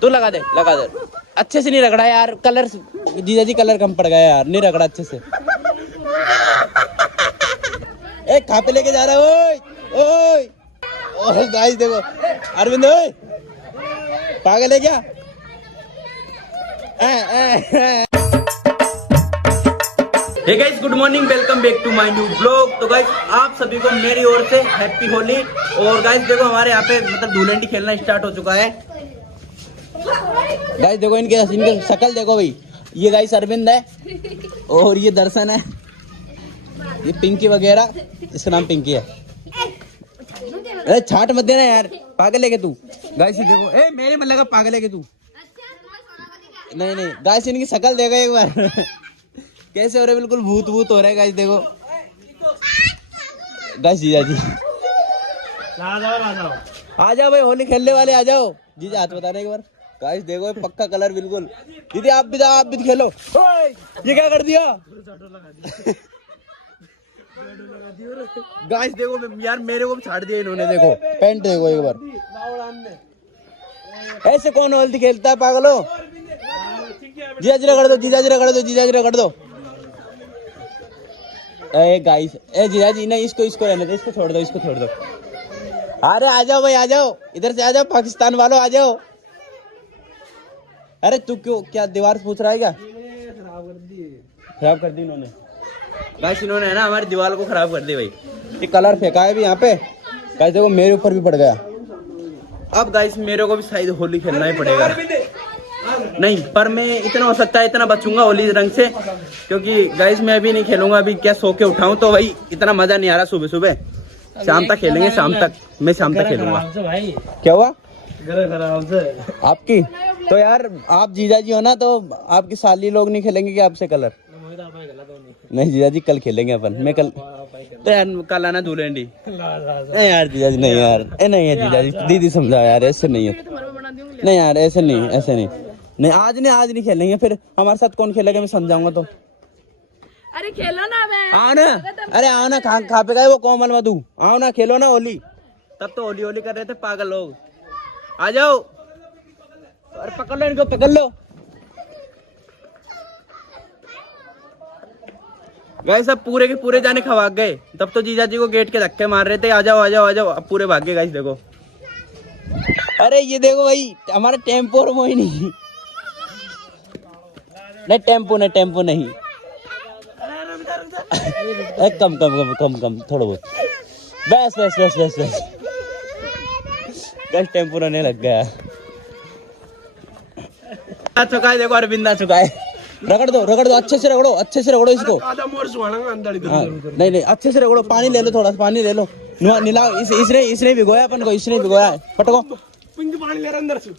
तू लगा दे अच्छे से नहीं रगड़ा यार, कलर जीजा जी कलर कम पड़ गया यार, नहीं रगड़ा अच्छे से। एक कहाँ पे लेके जा रहा है? ओए ओए ओए गाइस देखो अरविंद, ओए पागल है क्या? Hey guys good morning, welcome back to my new blog. तो गाइस आप सभी को मेरी ओर से हैप्पी होली। और गाइस देखो हमारे यहाँ पे मतलब धूलंडी खेलना स्टार्ट हो चुका है। गाइस देखो इनके शक्ल देखो भाई, ये गाइस अरविंद है और ये दर्शन है, ये पिंकी वगैरह, इसका नाम पिंकी है। अरे छाट मत देना यार, पागल है क्या तू? गाइस देखो, ए मेरे मन लगा पागल है क्या तू? नहीं गाइस इनकी शक्ल देखो एक बार कैसे हो रहे, बिल्कुल भूत भूत हो रहे हैं गाइस देखो। गाइस जीजा जी आ जाओ भाई, होली खेलने वाले आ जाओ। जीजा हाथ बताने एक बार। गाइस देखो पक्का कलर बिल्कुल। दीदी आप भी खेलो। ये क्या कर दिया? गाइस देखो यार मेरे को छाड़ दिया इन्होंने, देखो पैंट देखो एक बार। ऐसे कौन होली खेलता है पागलो? जीजा जी रगड़ दो, जीजा जी रगड़ दो, जीजा जी रगड़ दो। ए गाइस, ए जीजा जी नहीं, इसको रहने दो, इसको छोड़ दो, इसको छोड़ दो। अरे आ जाओ भाई, आ जाओ इधर से, आ जाओ पाकिस्तान वालों आ जाओ। अरे तू क्यों, क्या दीवार पूछ रहा है क्या? खराब कर दी इन्होंने। गाइस इन्होंने है ना हमारी दीवार को खराब कर दी भाई। ये कलर फेंका है भी यहाँ पे। गाइस देखो मेरे ऊपर भी पड़ गया। अब गाइस मेरे को भी शायद होली खेलना ही पड़ेगा। नहीं पर मैं इतना हो सकता है इतना बचूंगा होली रंग से, क्योंकि गाइस मैं अभी नहीं खेलूंगा। अभी क्या सो के उठाऊं तो भाई इतना मजा नहीं आ रहा। सुबह सुबह शाम तक खेलेंगे, शाम तक मैं शाम तक खेलूंगा। क्या हुआ आपकी? तो यार आप जीजा जी हो ना, तो आपकी साली लोग नहीं खेलेंगे क्या आपसे कलर? नहीं जीजा जी कल खेलेंगे अपन। मैं कल तो यार कल आना धूलंडी। नहीं यार जीजा जी, नहीं यार, नहीं है जीजा जी, दीदी समझा यार, ऐसे नहीं है। नहीं यार ऐसे नहीं, ऐसे नहीं, नहीं आज नहीं खेलेंगे। फिर हमारे साथ कौन खेलेगा मैं समझाऊंगा तो। अरे खेलो ना, मैं आओ ना, अरे आओ ना, खा पे गए वो कोमल मधु, आओ ना खेलो ना होली। तब तो होली कर रहे थे पागल लोग। आ जाओ, अरे पकड़ लो इनको, पकड़ लो। गाइस सब पूरे के पूरे जाने खवा गए। तब तो जीजा जी को गेट के धक्के मार रहे थे, आ जाओ आ जाओ आ जाओ। अब पूरे भाग गए गाइस देखो। अरे ये देखो भाई हमारा टेम्पो और मोही नहीं टेम्पो नहीं कम थोड़ा बहुत, बस गाइस टेम्पो रहने लग गया। आ चुका है देखो, अरविंद आ चुका है। रगड़ दो अच्छे से रगड़ो इसको। नहीं अच्छे से रगड़ो, पानी ले लो, थोड़ा सा पानी ले लो, नीलाओ। इसने भिगोया अपन को, इसने भिगोया। पटको पानी ले रहा अंदर से,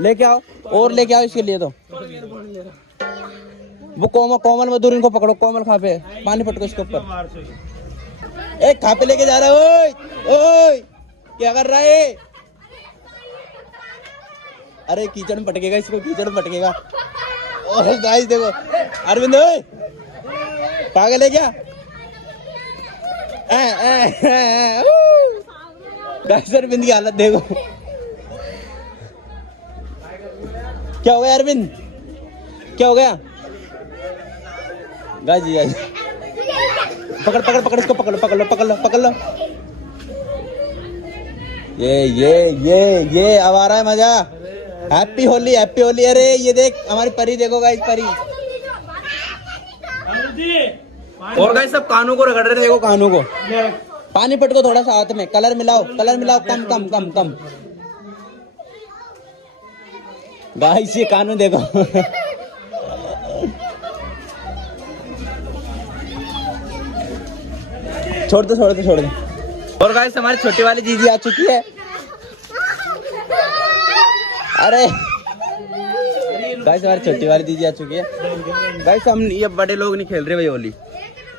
लेके आओ और लेके आओ इसके लिए। तो वो कोमल मधुर इनको पकड़ो, कोमल खा पे पानी पटको इसके ऊपर। एक खा पे लेके जा रहा है। ओए क्या कर रहा है? अरे कीचड़ में पटकेगा इसको, कीचड़ में पटकेगा। और गाइस देखो अरविंद, ओए पागल है क्या? गाइस अरविंद की हालत देखो। क्या हो गया अरविंद, क्या हो गया? गाइस पकड़ इसको, पकड़ लो। ये अब आ रहा है मजा। हैप्पी होली। अरे ये देख हमारी परी देखो गाइस, परी। और गाइस सब कानों को रगड़ रहे थे, देखो कानों को। पानी पटको थोड़ा सा हाथ में, कलर मिलाओ कम। गाइस ये कानून देखो छोड़ दो। और गाइस हमारी छोटी वाली जीजी आ चुकी है। अरे गाइस हमारी छोटी वाली दीदी आ चुकी है। गाइस हम ये बड़े लोग नहीं खेल रहे भाई होली,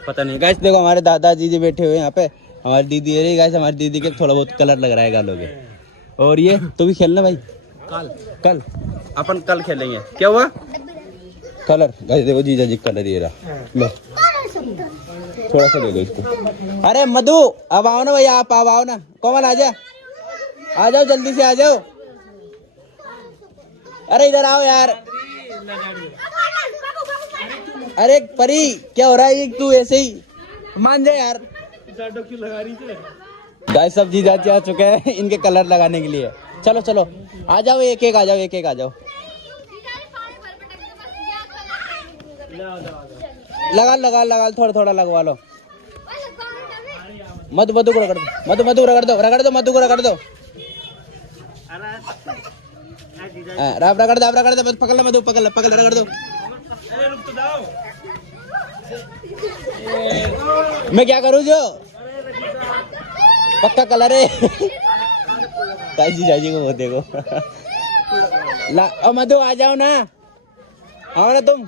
पता नहीं। गाइस देखो हमारे दादाजी जी बैठे हुए यहाँ पे, हमारी दीदी है। गाइस हमारी दीदी के थोड़ा बहुत कलर लग रहा है गालों के। और ये तू भी खेलना भाई, कल अपन कल खेलेंगे। क्या हुआ? कलर। गाइस देखो जीजा जी कलर ये रहा, लो थोड़ा सा दे दो इसको। अरे मधु अब आओ ना भैया, आप आओ ना। कोमल आजा, आ जाओ जल्दी से आ जाओ। अरे इधर आओ यार। अरे परी क्या हो रहा है, तू ऐसे ही मान जा यार। गाइस सब जीजा जी आ चुके हैं इनके कलर लगाने के लिए। चलो चलो आ जाओ, एक एक आ जाओ, एक एक आ जाओ। लगा लगा लगा थोड़ा थोड़ा लगवा लो। मधु मधु को रगड़ दो, मधु मधु रगड़ दो, रगड़ दो मधु को रगड़ दो। आप रगड़ दो, आप रगड़ दो, पकड़ लो मधु, पकड़ लो, पकड़ लो, रगड़ दो। मैं क्या करूँ जो पक्का कलर है। ताजी जाजी को वो देखो। ला ओ मधु आ जाओ ना, आओ ना तुम।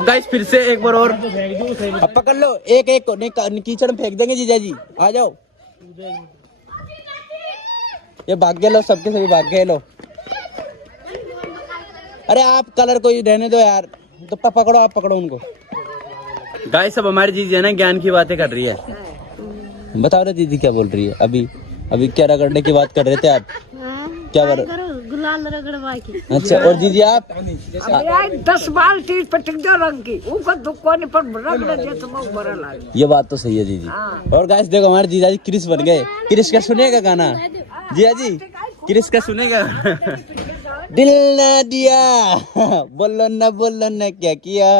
गाइस फिर से एक बार और अब पकड़ लो, एक एक को नहीं कीचड़ में फेंक देंगे जीजा जी। आ जाओ, ये भाग गए लो, सबके सभी भाग गए लो। अरे आप कलर को ही रहने दो यार, तो पकड़ो, आप पकड़ो उनको। गाइस अब हमारी जीजी है ना ज्ञान की बातें कर रही है। बताओ ना दीदी क्या बोल रही है। अभी अभी क्या रगड़ने की बात कर रहे थे आप, क्या कर गुलाल रगड़वा की। अच्छा और जीजी आप 10 बाल्टी पटक दो रंग की ऊपर दुकान पर रगड़ दे तो बहुत बड़ा लागे। ये बात तो सही है जीजी। और गाइस देखो हमारे जीजा जी क्रिश बन गए। क्रिश का सुनेगा गाना जीजा जी, क्रिश का सुनेगा। दिल ना दिया बोलो ना क्या किया।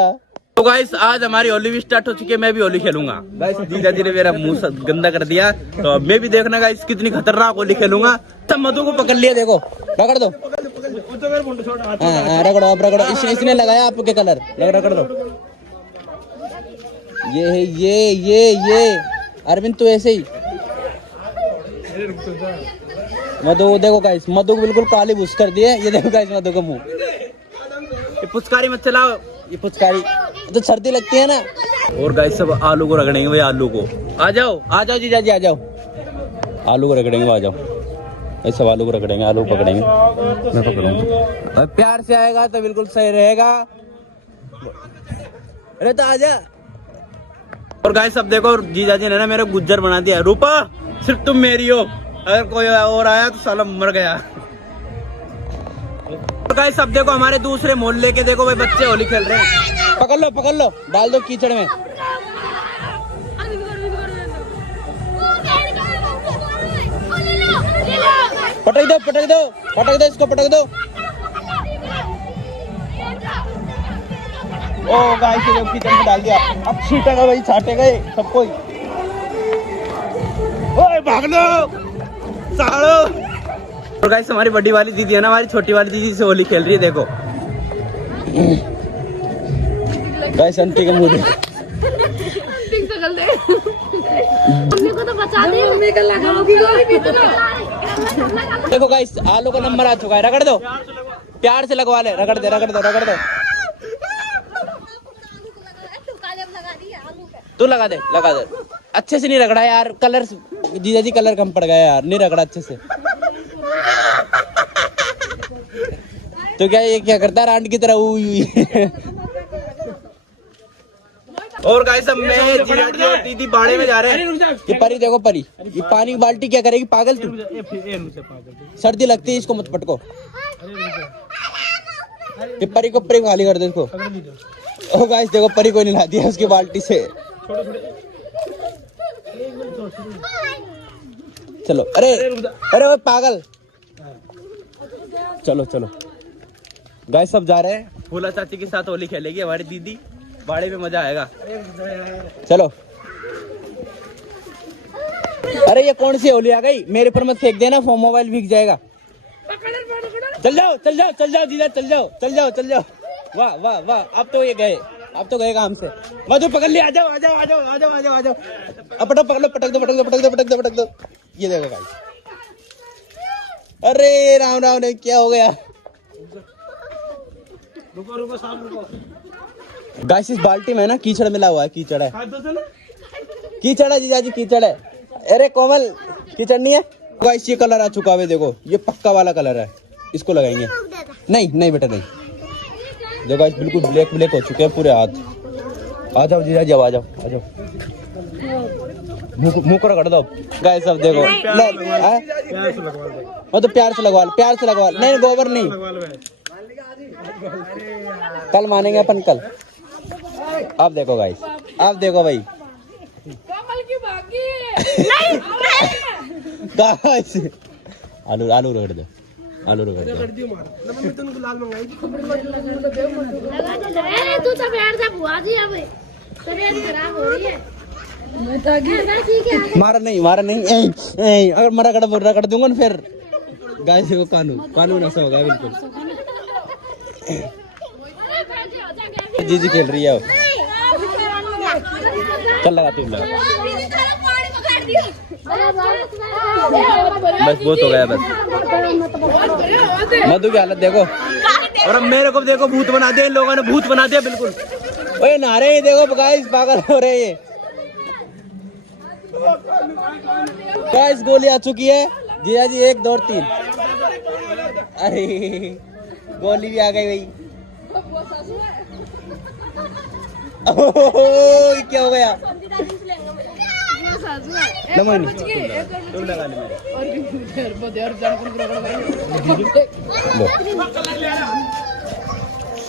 तो गाइस आज हमारी होली भी स्टार्ट हो चुकी है, मैं भी होली खेलूंगा। गाइस जीजा जी ने मेरा मुंह गंदा कर दिया, तो अब मैं भी देखना गाइस कितनी खतरनाक होली खेलूंगा। सब मधु को पकड़ लिया, देखो रगड़ दो। हाँ रगड़ो, आप रगड़ो। इसने लगाया आपके कलर, रगड़ दो। ये अरविंद तू ऐसे ही। मधु देखो गाइस, मधु को बिल्कुल काली भूस कर दिए। ये देखो गाइस मधु का मुंह। ये पुचकारी मत चलाओ, ये पुचकारी तो सर्दी लगती है ना। और गाइस सब आलू को रगड़ेंगे भाई, आलू को। आ जाओ जीजा जी आ जाओ, आलू को रगड़ेंगे, आ जाओ। ऐसे सब आलू को रगड़ेंगे, आलू पकड़ेंगे, मैं पकड़ूंगा। प्यार से आएगा तो बिल्कुल सही रहेगा। अरे तो आजा। और गाइस अब देखो जीजा जी ने ना मेरे गुज्जर बना दिया। रूपा सिर्फ तुम मेरी हो, अगर कोई और आया तो साला मर गया। तो गाइस अब देखो हमारे दूसरे मोहल्ले के देखो भाई बच्चे होली खेल रहे हैं। पकड़ लो डाल दो कीचड़ में। पटक दो इसको, पटक दो। ओ गाइस ये लोग कीचड़ में डाल दिया। अब छीटेगा भाई, छाटेगा सबको। ओए भाग लो सालो। और गाइस हमारी बड़ी वाली दीदी है ना, हमारी छोटी वाली दीदी से होली खेल रही है, देखो। गाइस आंटी का मुंह मम्मी को तो बचा दे, मम्मी का लगाओगी देखो गाइस आलू का नंबर आ चुका है। रगड़ दो, प्यार से लगवा ले, रगड़ दो। तू लगा दे अच्छे से। नहीं रगड़ा यार, कलर जीजा जी कलर कम पड़ गया यार, नहीं रगड़ा अच्छे से। तो क्या ये क्या करता है रांड की तरह हुई। और गाइस अब मैं जीजा जी और दीदी बाड़े में जा रहे हैं। ये परी देखो, परी ये पानी की बाल्टी क्या करेगी, पागल तू। सर्दी लगती है, इसको मत पटको। ये परी को परी खाली कर दे इसको। ओ गाइस देखो परी को नहीं दिया उसकी बाल्टी से। चलो अरे वो पागल। चलो गाइस सब जा रहे हैं। फूला चाची के साथ होली खेलेगी हमारी दीदी, बाड़े में मजा आएगा। चलो। अरे ये कौन सी होली आ गई, मेरे पर मत फेंक देना, फोन मोबाइल भीग जाएगा। चल जाओ जीजा, चल जाओ। वाह अब तो ये गए, अब तो गए काम से। मधु पकड़ लिया, आ जाओ। अब पटक दो। ये देखो गाइस। अरे राम ने क्या हो गया। रुको गाइस इस बाल्टी में ना कीचड़ मिला हुआ है, कीचड़ है जीजा जी, कीचड़ है। अरे कोमल कीचड़ नहीं है। गाइस ये कलर आ चुका है, देखो ये पक्का वाला कलर है, इसको लगाएंगे। नहीं बेटा नहीं। देखो गाइस बिल्कुल ब्लैक हो चुके हैं पूरे हाथ। आ जाओ जीजा जी, आ जाओ। मुंह को रगड़ दो गाइस। अब देखो वो तो प्यार से लगवा नहीं गोबर नहीं, कल मानेंगे अपन कल। अब देखो गाइस, अब देखो भाई गाइस आलू रगड़ दो, आलू रगड़ दो। तू सब यार सब हुआ जी अब तबीयत खराब हो रही है। मारा नहीं अगर मरा रगड़ दूंगा ना फिर गाइस देखो कानून ऐसा होगा बिल्कुल। जी खेल रही है, चल लगा तू लगा, बस बहुत हो गया बस। मधु की हालत देखो, और अब मेरे को देखो भूत बना दिया इन लोगों ने, भूत बना दिया बिल्कुल। ओए नारे देखो गाइस पागल हो रहे हैं। गाइस गोली आ चुकी है जीजा जी, 1 2 3। अरे गोली भी आ गई भाई। ओह क्या हो गया?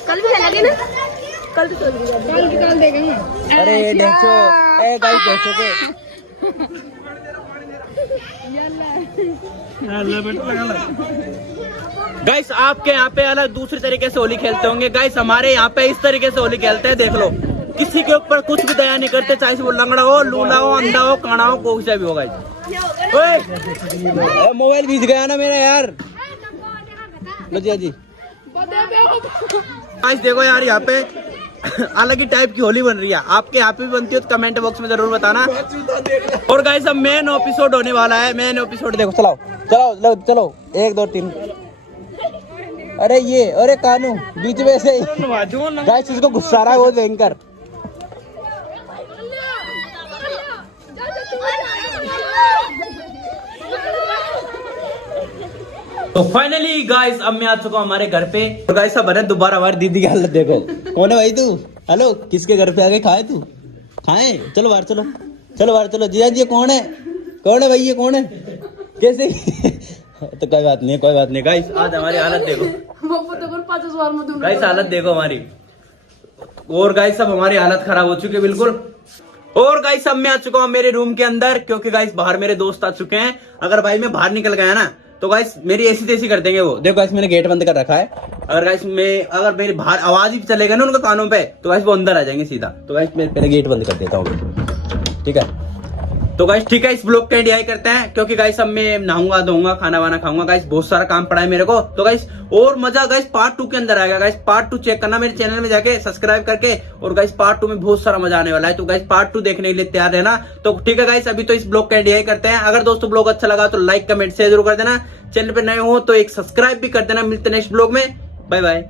कल भी लगे ना, कल देखेंगे। अरे देखो ए गाइस देखो के गाइस आपके यहाँ पे अलग दूसरे तरीके से होली खेलते होंगे गाइस, हमारे यहाँ पे इस तरीके से होली खेलते हैं। देख लो किसी के ऊपर कुछ भी दया नहीं करते, चाहे वो लंगड़ा हो, लूला हो, अंधा हो, काना हो, कोई सा भी हो गाइस। मोबाइल भीज गया ना मेरा यार। लो जी गाइस देखो यार यहाँ पे अलग ही टाइप की होली बन रही है। आपके यहाँ पे भी बनती हो तो कमेंट बॉक्स में जरूर बताना। और गाइस अब मेन एपिसोड होने वाला है, मेन एपिसोड देखो। चलाओ 1 2 3। अरे ये अरे कानू बीच में से गाइस इसको गुस्सा आ रहा है वो भयंकर। तो फाइनली गाइस अब मैं आ चुका हूँ हमारे घर पे। और गाइस अब अरे दोबारा हमारी दीदी की हालत देखो। कौन है भाई तू? हेलो किसके घर पे आ गए? खाए तू? खाए? चलो बाहर चलो जीजा जी कौन है भाई, ये कौन है कैसे? तो कोई बात नहीं गाइस, आज हमारी हालत देखो गाइस, हालत देखो हमारी। और गाइस अब हमारी हालत खराब हो चुकी है बिल्कुल। और गाइस अब मैं आ चुका हूँ मेरे रूम के अंदर, क्योंकि गाइस बाहर मेरे दोस्त आ चुके हैं। अगर भाई मैं बाहर निकल गया ना तो गाइस मेरी ऐसी तैसी कर देंगे वो। देखो गाइस मैंने गेट बंद कर रखा है। अगर मेरी बाहर आवाज ही चलेगा ना उनके कानों पे तो गाइस वो अंदर आ जाएंगे सीधा। तो गाइस मैं पहले गेट बंद कर देता हूँ, ठीक है? तो गाइस ठीक है, इस ब्लॉग का एंड यही करते हैं, क्योंकि गाइस अब मैं नहाऊंगा धोऊंगा, खाना वाना खाऊंगा गाइस, बहुत सारा काम पड़ा है मेरे को। तो गाइस और मजा गाइस पार्ट 2 के अंदर आएगा गाइस। पार्ट 2 चेक करना मेरे चैनल में जाके सब्सक्राइब करके। और गाइस पार्ट 2 में बहुत सारा मजा आने वाला है, तो गाइस पार्ट 2 देखने के लिए तैयार रहना। तो ठीक है गाइस, अभी तो इस ब्लॉग का एंड यही करते हैं। अगर दोस्तों ब्लॉग अच्छा लगा तो लाइक कमेंट शेयर जरूर कर देना। चैनल पे नए हो तो एक सब्सक्राइब भी कर देना। मिलते हैं नेक्स्ट ब्लॉग में, बाय बाय।